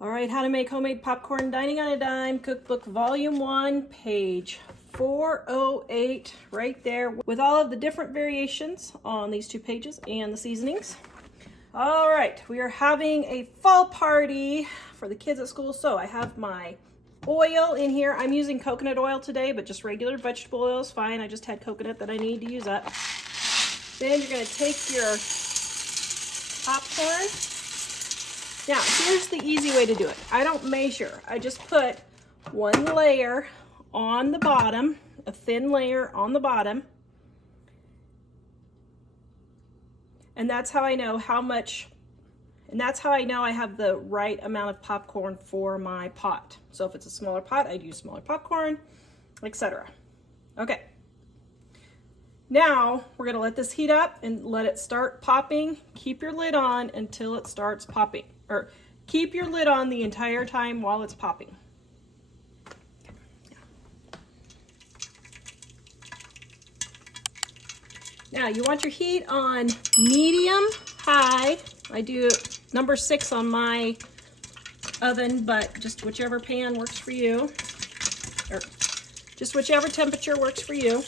All right, How to Make Homemade Popcorn Dining on a Dime, Cookbook Volume 1, page 408, right there, with all of the different variations on these two pages and the seasonings. All right, we are having a fall party for the kids at school, so I have my oil in here. I'm using coconut oil today, but just regular vegetable oil is fine. I just had coconut that I need to use up. Then you're going to take your popcorn. Now, here's the easy way to do it. I don't measure. I just put one layer on the bottom, a thin layer on the bottom. And that's how I know how much, and that's how I know I have the right amount of popcorn for my pot. So if it's a smaller pot, I'd use smaller popcorn, etc. Okay. Now, we're gonna let this heat up and let it start popping. Keep your lid on until it starts popping. Or keep your lid on the entire time while it's popping. Now you want your heat on medium high. I do number 6 on my oven, but just whichever pan works for you, or just whichever temperature works for you.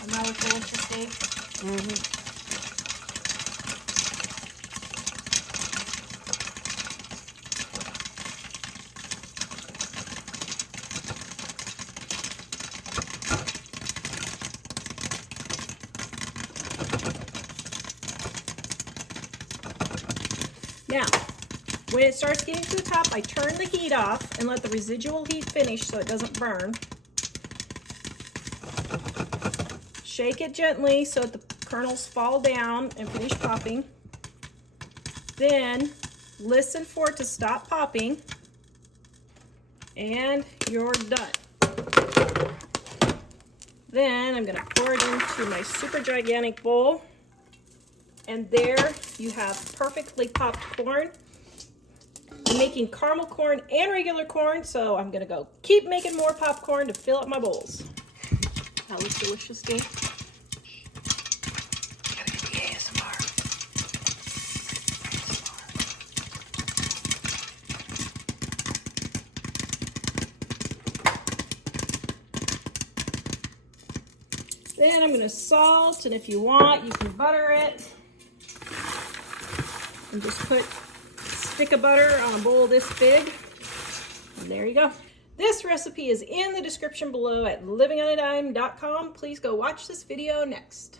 Another delicious steak. Now, when it starts getting to the top, I turn the heat off and let the residual heat finish so it doesn't burn. Shake it gently so that the kernels fall down and finish popping. Then listen for it to stop popping, and you're done. Then I'm gonna pour it into my super gigantic bowl, and there you have perfectly popped corn. I'm making caramel corn and regular corn, so I'm gonna go keep making more popcorn to fill up my bowls. That looks delicious, Dave. Then I'm going to salt, and if you want, you can butter it. And just stick a butter on a bowl this big. And there you go. This recipe is in the description below at livingonadime.com. Please go watch this video next.